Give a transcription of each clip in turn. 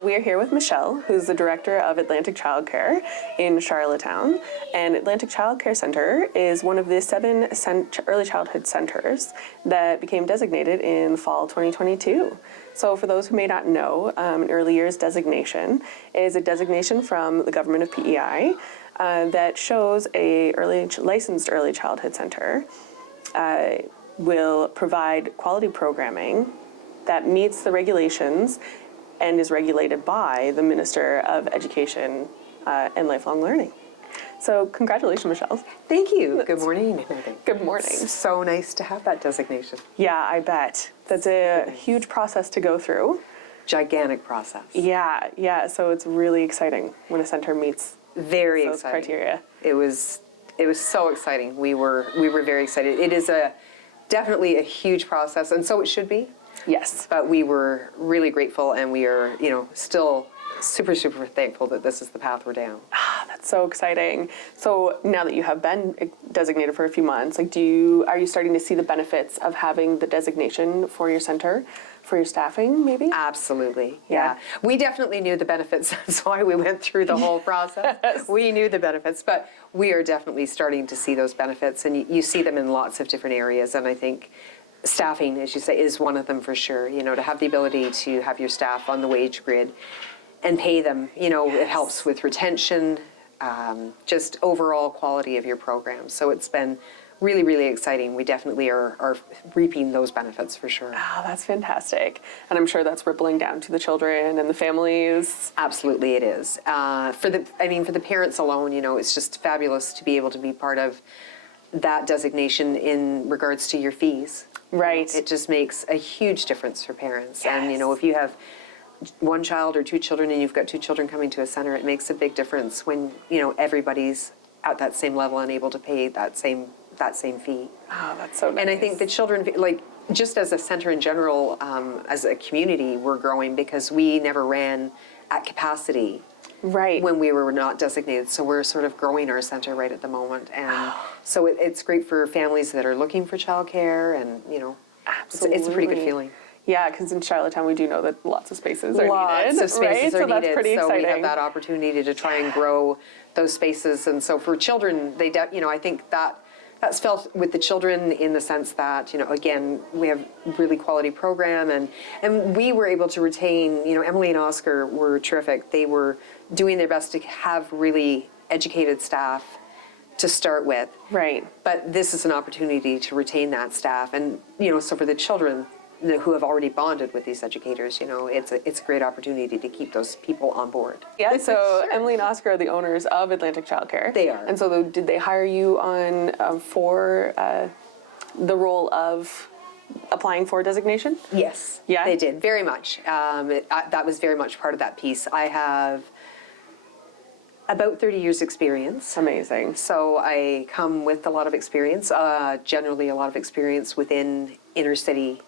We are here with Michelle, who's the director of Atlantic Childcare in Charlottetown. And Atlantic Childcare Center is one of the 7 early childhood centers that became designated in fall 2022. So for those who may not know, an early years designation is a designation from the government of PEI that shows a licensed early childhood center will provide quality programming that meets the regulations and is regulated by the Minister of Education and Lifelong Learning. So congratulations, Michelle. Thank you. Good morning. Good morning. So nice to have that designation. Yeah, I bet. That's a huge process to go through. Gigantic process. Yeah. So it's really exciting when a center meets those criteria. It was so exciting. We were very excited. It is definitely a huge process, and so it should be. Yes. But we were really grateful, and we are, still super, super thankful that this is the path we're down. That's so exciting. So now that you have been designated for a few months, are you starting to see the benefits of having the designation for your center, for your staffing, maybe? Absolutely. Yeah. We definitely knew the benefits. That's why we went through the whole process. Yes. We knew the benefits, but we are definitely starting to see those benefits, and you see them in lots of different areas, and I think staffing, as you say, is one of them for sure. To have the ability to have your staff on the wage grid and pay them, it helps with retention, just overall quality of your program. So it's been really, really exciting. We definitely are reaping those benefits for sure. Oh, that's fantastic. And I'm sure that's rippling down to the children and the families. Absolutely it is. For the parents alone, it's just fabulous to be able to be part of that designation in regards to your fees. Right. It just makes a huge difference for parents. Yes. And, if you have one child or 2 children and you've got 2 children coming to a center, it makes a big difference when, everybody's at that same level and able to pay that same fee. Oh, that's so nice. And I think the children, just as a center in general, as a community, we're growing because we never ran at capacity. Right. When we were not designated. So we're sort of growing our center right at the moment. And so it's great for families that are looking for childcare, and, Absolutely. It's a pretty good feeling. Yeah, because in Charlottetown we do know that lots of spaces are needed. Lots of spaces are so needed. That's pretty exciting. So we have that opportunity to try and grow those spaces. And so for children, I think that's felt with the children in the sense that, again, we have really quality program, and we were able to retain, Emily and Oscar were terrific. They were doing their best to have really educated staff to start with. Right. But this is an opportunity to retain that staff. And, so for the children who have already bonded with these educators, it's a great opportunity to keep those people on board. Yeah, so Sure. Emily and Oscar are the owners of Atlantic Childcare. They are. And so did they hire you on for the role of applying for designation? Yes. Yeah? They did, very much. That was very much part of that piece. I have about 30 years experience. Amazing. So I come with a lot of experience, generally a lot of experience within inner city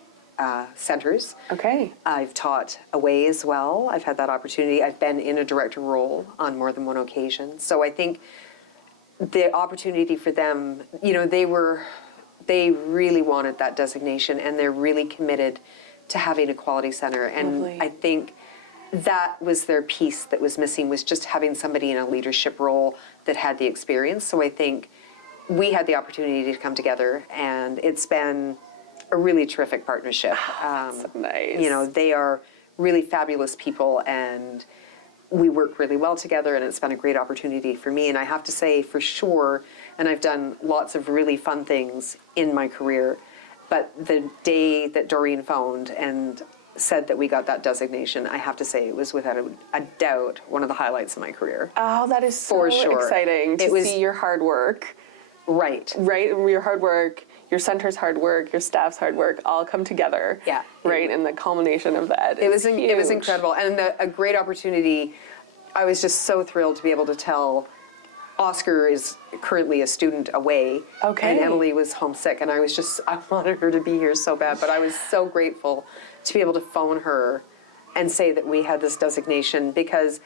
centers. Okay. I've taught away as well. I've had that opportunity. I've been in a director role on more than one occasion. So I think the opportunity for them, they really wanted that designation, and they're really committed to having a quality center. And Lovely. I think that was their piece that was missing, was just having somebody in a leadership role that had the experience. So I think we had the opportunity to come together, and it's been a really terrific partnership. So nice. They are really fabulous people, and we work really well together, and it's been a great opportunity for me. And I have to say, for sure, and I've done lots of really fun things in my career, but the day that Doreen phoned and said that we got that designation, I have to say it was without a doubt one of the highlights of my career. Oh, that is so For sure. exciting to see your hard work. Right. Right, your hard work, your center's hard work, your staff's hard work, all come together. Yeah. Right, and the culmination of that It was huge. incredible, and a great opportunity. I was just so thrilled to be able to tell. Oscar is currently a student away, Okay. and Emily was homesick, and I wanted her to be here so bad, but I was so grateful to be able to phone her and say that we had this designation, because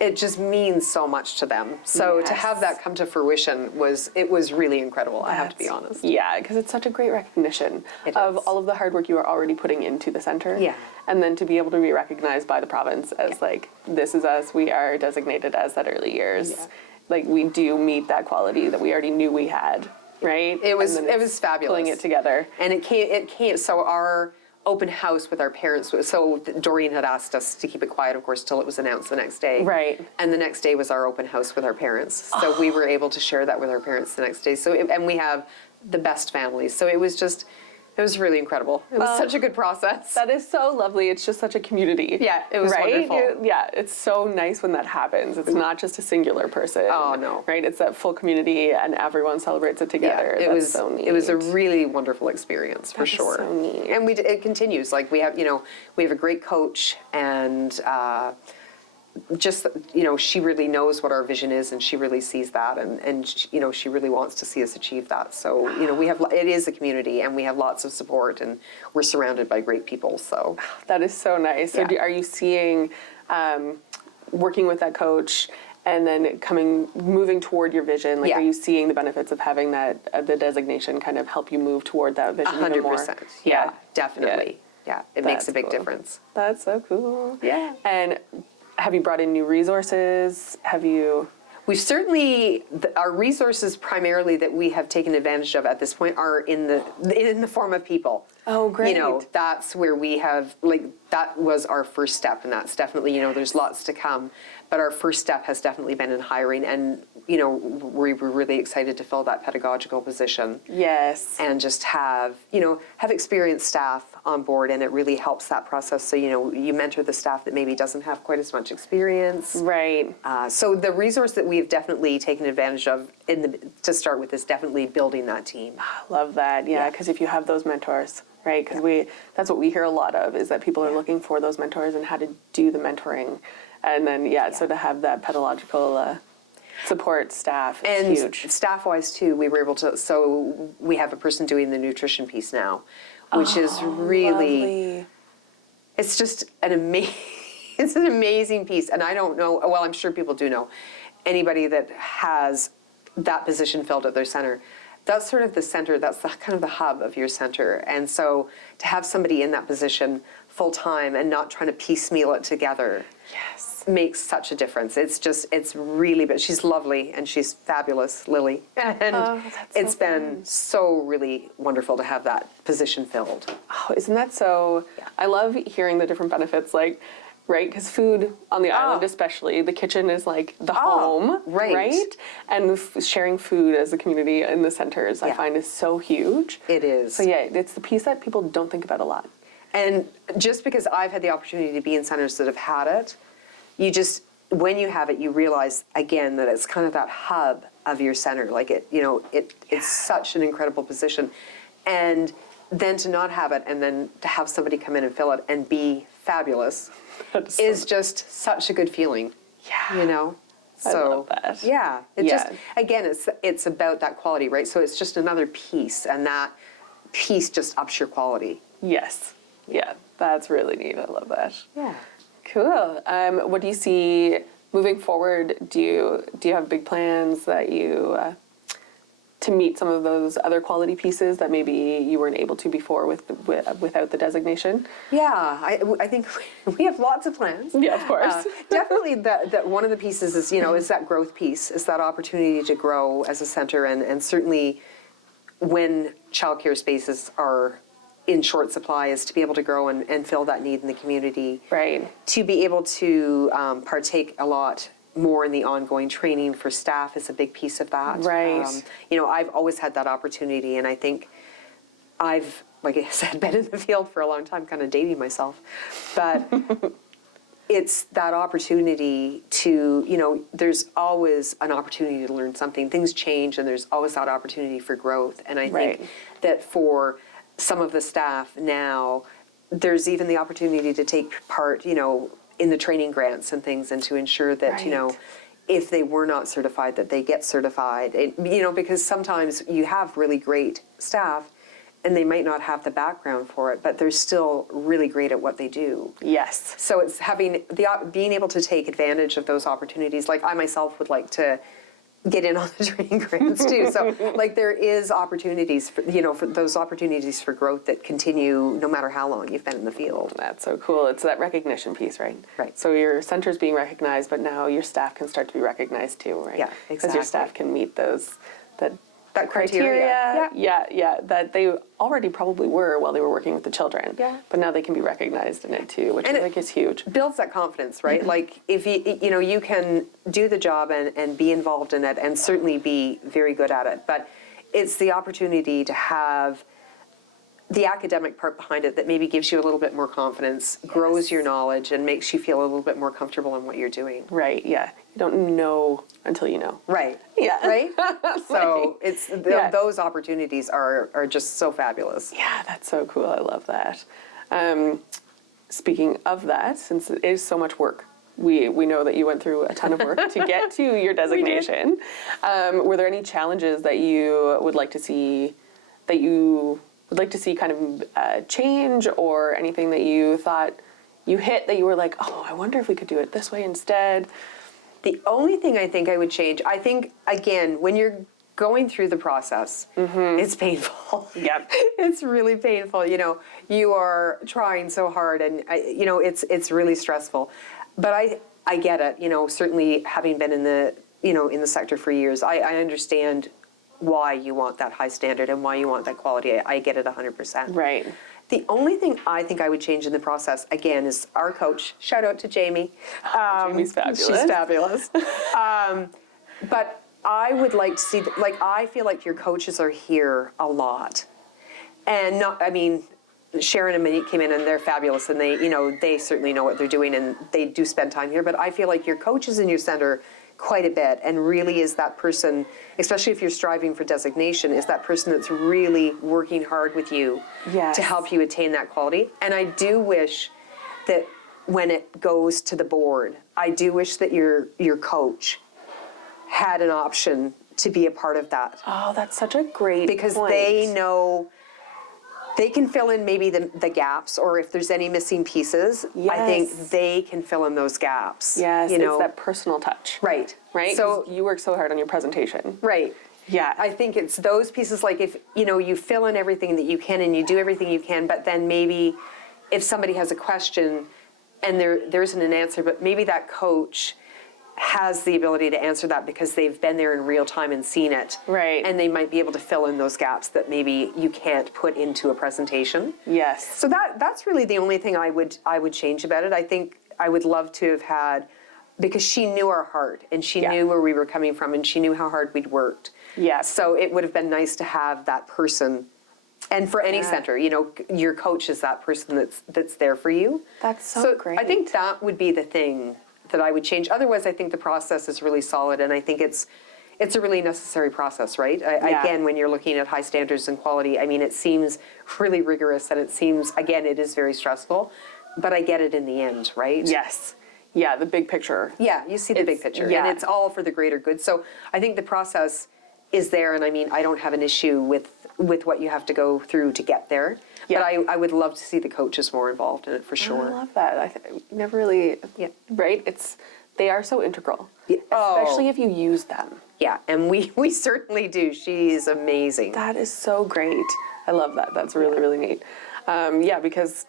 it just means so much to them. So to have that come to fruition was really incredible, I have to be honest. Yeah, because it's such a great recognition of all of the hard work you are already putting into the center. Yeah. And then to be able to be recognized by the province as like, this is us, we are designated as that early years. Yeah. Like we do meet that quality that we already knew we had, right? It was And then fabulous. Pulling it together. And it came, so our open house with our parents, so Doreen had asked us to keep it quiet, of course, till it was announced the next day. Right. And the next day was our open house with our parents. So we were able to share that with our parents the next day. So, and we have the best families. So it was really incredible. It was such a good process. That is so lovely. It's just such a community. Yeah, it was right? wonderful. Yeah, it's so nice when that happens. It's not just a singular person. Oh, no. Right? It's that full community and everyone celebrates it together. Yeah, That's so neat. It was a really wonderful experience for sure. so neat. And it continues. Like we have a great coach, and just she really knows what our vision is, and she really sees that, and she really wants to see us achieve that. So it is a community, and we have lots of support, and we're surrounded by great people. So that is so nice. So Yeah. are you seeing working with that coach and then moving toward your vision? Like, Yeah. are you seeing the benefits of having that the designation kind of help you move toward that vision even more? 100%. Yeah, definitely. Yeah, it makes a That's big cool. difference. That's so cool. Yeah. And have you brought in new resources? Have you? We've certainly, our resources primarily that we have taken advantage of at this point are in the form of people. Oh, great. That's where we have, that was our first step, and that's definitely, there's lots to come. But our first step has definitely been in hiring, and, we're really excited to fill that pedagogical position. Yes. And just have experienced staff on board, and it really helps that process. So, you mentor the staff that maybe doesn't have quite as much experience. Right. So the resource that we've definitely taken advantage of to start with is definitely building that team. Love that. Yeah, because if you have those mentors, right? Because that's what we hear a lot of, is that people are looking for those mentors and how to do the mentoring. And then, so to have that pedagogical support staff is And huge. staff-wise too, we were able to, so we have a person doing the nutrition piece now, which is really, Lovely. it's just it's an amazing piece. And I don't know, well, I'm sure people do know, anybody that has that position filled at their center, that's sort of the center, that's kind of the hub of your center. And so to have somebody in that position full-time and not trying to piecemeal it together makes such a difference. It's really, but she's lovely and she's fabulous, Lily. And it's been so really wonderful to have that position filled. Oh, isn't that so? I love hearing the different benefits, right? Because food on the island, especially, the kitchen is like the home, right? And sharing food as a community in the centers, I find, is so huge. It is. So it's the piece that people don't think about a lot. And just because I've had the opportunity to be in centers that have had it, when you have it, you realize again that it's kind of that hub of your center. Like it's such an incredible position. And then to not have it, and then to have somebody come in and fill it and be fabulous is just such a good feeling. Yeah. So, I love that. Yeah. Again, it's about that quality, right? So it's just another piece, and that piece just ups your quality. Yes. Yeah, that's really neat. I love that. Yeah. Cool. What do you see moving forward? Do you have big plans that you to meet some of those other quality pieces that maybe you weren't able to before without the designation? Yeah, I think we have lots of plans. Yeah, of course. Definitely, that one of the pieces is is that growth piece, is that opportunity to grow as a center, and certainly when childcare spaces are in short supply, is to be able to grow and fill that need in the community. Right. To be able to partake a lot more in the ongoing training for staff is a big piece of that. Right. I've always had that opportunity, and I think I've, like I said, been in the field for a long time, kind of dating myself. But it's that opportunity to, there's always an opportunity to learn something. Things change, and there's always that opportunity for growth. And I think that for some of the staff now, there's even the opportunity to take part, in the training grants and things, and to ensure that, if they were not certified, that they get certified. Because sometimes you have really great staff and they might not have the background for it, but they're still really great at what they do. Yes. So it's having being able to take advantage of those opportunities. Like I myself would like to get in on the training grants too. So like there is opportunities for, for those opportunities for growth that continue no matter how long you've been in the field. That's so cool. It's that recognition piece, right? Right. So your center's being recognized, but now your staff can start to be recognized too, right? Yeah, Because your exactly. staff can meet that criteria. Yeah, that they already probably were while they were working with the children. Yeah. But now they can be recognized in it too, which I think is huge. Builds that confidence, right? Like if you can do the job and be involved in it and certainly be very good at it, but it's the opportunity to have the academic part behind it that maybe gives you a little bit more confidence, grows your knowledge, and makes you feel a little bit more comfortable in what you're doing. Right, yeah. You don't know until you know. Right. Yeah. Right? So Right. it's Yeah. those opportunities are just so fabulous. Yeah, that's so cool. I love that. Speaking of that, since it is so much work, we know that you went through a ton of work to get to your designation. Were there any challenges that you would like to see kind of change, or anything that you thought you hit that you were like, oh, I wonder if we could do it this way instead? The only thing I think I would change, I think, again, when you're going through the process, it's painful. Yep. It's really painful. You are trying so hard, and it's really stressful. But I get it. Certainly having been in the sector for years, I understand why you want that high standard and why you want that quality. I get it 100%. Right. The only thing I think I would change in the process, again, is our coach. Shout out to Jamie. Jamie's fabulous. She's fabulous. But I would like to see, I feel like your coaches are here a lot. And Sharon and Monique came in and they're fabulous, and they certainly know what they're doing and they do spend time here. But I feel like your coaches in your center quite a bit, and really is that person, especially if you're striving for designation, is that person that's really working hard with you to help you attain that quality. And I do wish that when it goes to the board, I do wish that your coach had an option to be a part of that. Oh, that's such a great Because point. they know they can fill in maybe the gaps, or if there's any missing pieces, I think Yes. they can fill in those gaps. Yes, it's that personal touch. Right. Right? So 'Cause you work so hard on your presentation. right. Yeah. I think it's those pieces, like if, you fill in everything that you can and you do everything you can, but then maybe if somebody has a question and there isn't an answer, but maybe that coach has the ability to answer that because they've been there in real time and seen it. Right. And they might be able to fill in those gaps that maybe you can't put into a presentation. Yes. So that's really the only thing I would change about it. I think I would love to have had, because she knew our heart and she knew where we were coming from and she knew how hard we'd worked. Yes. So it would have been nice to have that person. And for any center, your coach is that person that's there for you. That's so great. I think that would be the thing that I would change. Otherwise, I think the process is really solid, and I think it's a really necessary process, right? Again, when you're looking at high standards and quality, it seems really rigorous, and it seems, again, it is very stressful, but I get it in the end, right? Yes. Yeah, the big picture. Yeah, you see the big picture, and it's all for the greater good. So I think the process is there, and I don't have an issue with what you have to go through to get there. Yeah. But I would love to see the coaches more involved in it for sure. I love that. I never really, right? They are so integral, especially if you use them. Yeah, and we certainly do. She's amazing. That is so great. I love that. That's really, really neat. Because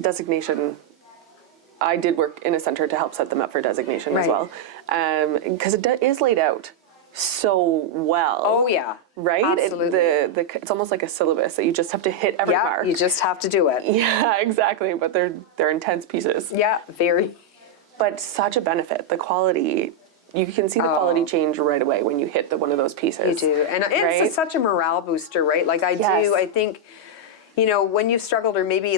designation, I did work in a center to help set them up for designation as well. Because it is laid out so well. Oh yeah, right. Absolutely. It's almost like a syllabus that you just have to hit every mark. You just have to do it. Yeah, exactly. But they're intense pieces. Yeah, very. But such a benefit. The quality, you can see the quality change right away when you hit one of those pieces. You do, and it's such a morale booster, right? Like I think, when you've struggled, or maybe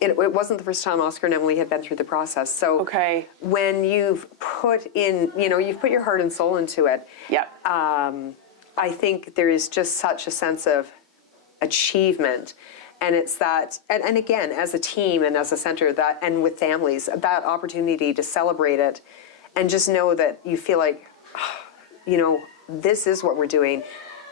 it wasn't the first time Oscar and Emily had been through the process. So when you've put in, you've put your heart and soul into it. Yeah. I think there is just such a sense of achievement. And it's that, and again, as a team and as a center, and with families, that opportunity to celebrate it and just know that you feel like, this is what we're doing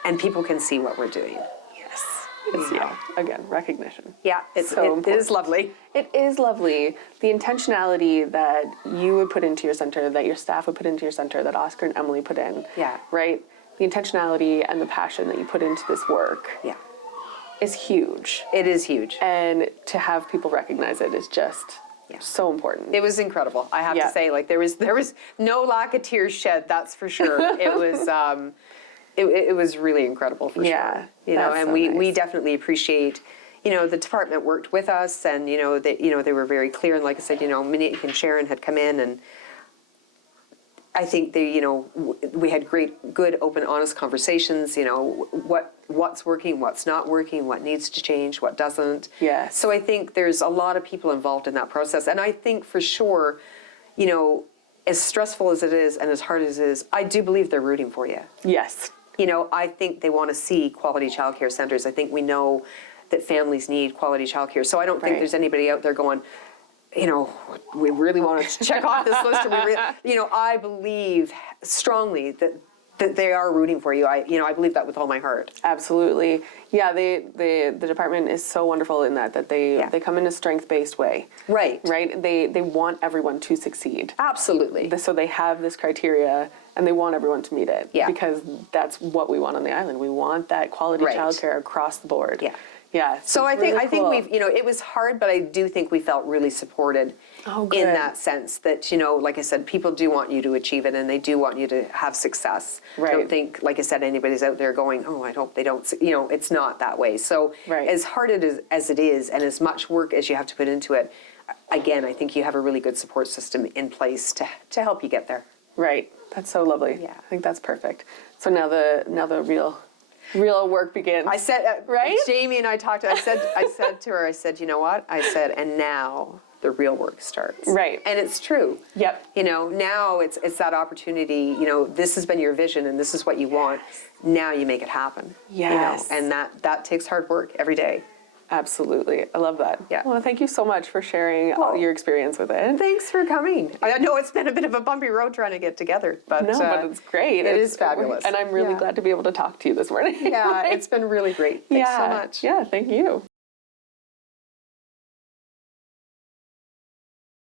and people can see what we're doing. Yes. It's, again, recognition. Yeah, So it is important. lovely. It is lovely. The intentionality that you would put into your center, that your staff would put into your center, that Oscar and Emily put in. Yeah. Right? The intentionality and the passion that you put into this work Yeah, is huge. it is huge. And to have people recognize it is just so important. It was incredible. I have Yeah. to say, like there was no lack of tears shed. That's for sure. It was it was really incredible for sure. You know, that's and so we nice. definitely appreciate. You know, the department worked with us, and you know they were very clear. And like I said, you know, Monique and Sharon had come in, and I think they, you know, we had good, open, honest conversations. You know, what's working, what's not working, what needs to change, what doesn't. Yes. So I think there's a lot of people involved in that process, and I think for sure, you know, as stressful as it is and as hard as it is, I do believe they're rooting for you. Yes. You know, I think they want to see quality childcare centers. I think we know that families need quality childcare. So I don't think Right. there's anybody out there going, you know, we really want to check off this list. You know, I believe strongly that they are rooting for you. I believe that with all my heart. Absolutely. Yeah, the department is so wonderful in that they come in a strength-based way. Right. Right? They want everyone to succeed. Absolutely. So they have this criteria and they want everyone to meet it. Yeah. Because that's what we want on the island. We want that quality Right. childcare across the board. Yeah. Yeah. So it's I think really cool. we've, you know, it was hard, but I do think we felt really supported Oh, in good. that sense that, you know, like I said, people do want you to achieve it and they do want you to have success. I Right. don't think, like I said, anybody's out there going, oh, I hope they don't, you know, it's not that way. So Right. as hard as it is and as much work as you have to put into it, again, I think you have a really good support system in place to help you get there. Right. That's so lovely. Yeah. I think that's perfect. So now the real work begins. I said, Right? Jamie and I talked, I said to her, I said, you know what? I said, and now the real work starts. Right. And it's true. Yep. You know, now it's that opportunity, you know, this has been your vision and this is what you want. Now you make it happen. Yes. You know, and that takes hard work every day. Absolutely. I love that. Yeah. Well, thank you so much for sharing all Well, your experience with it. Thanks for coming. I know it's been a bit of a bumpy road trying to get together, but No, but it's great. It is fabulous. And I'm really Yeah. glad to be able to talk to you this morning. Yeah, it's been really great. Thanks so much. Yeah, thank you.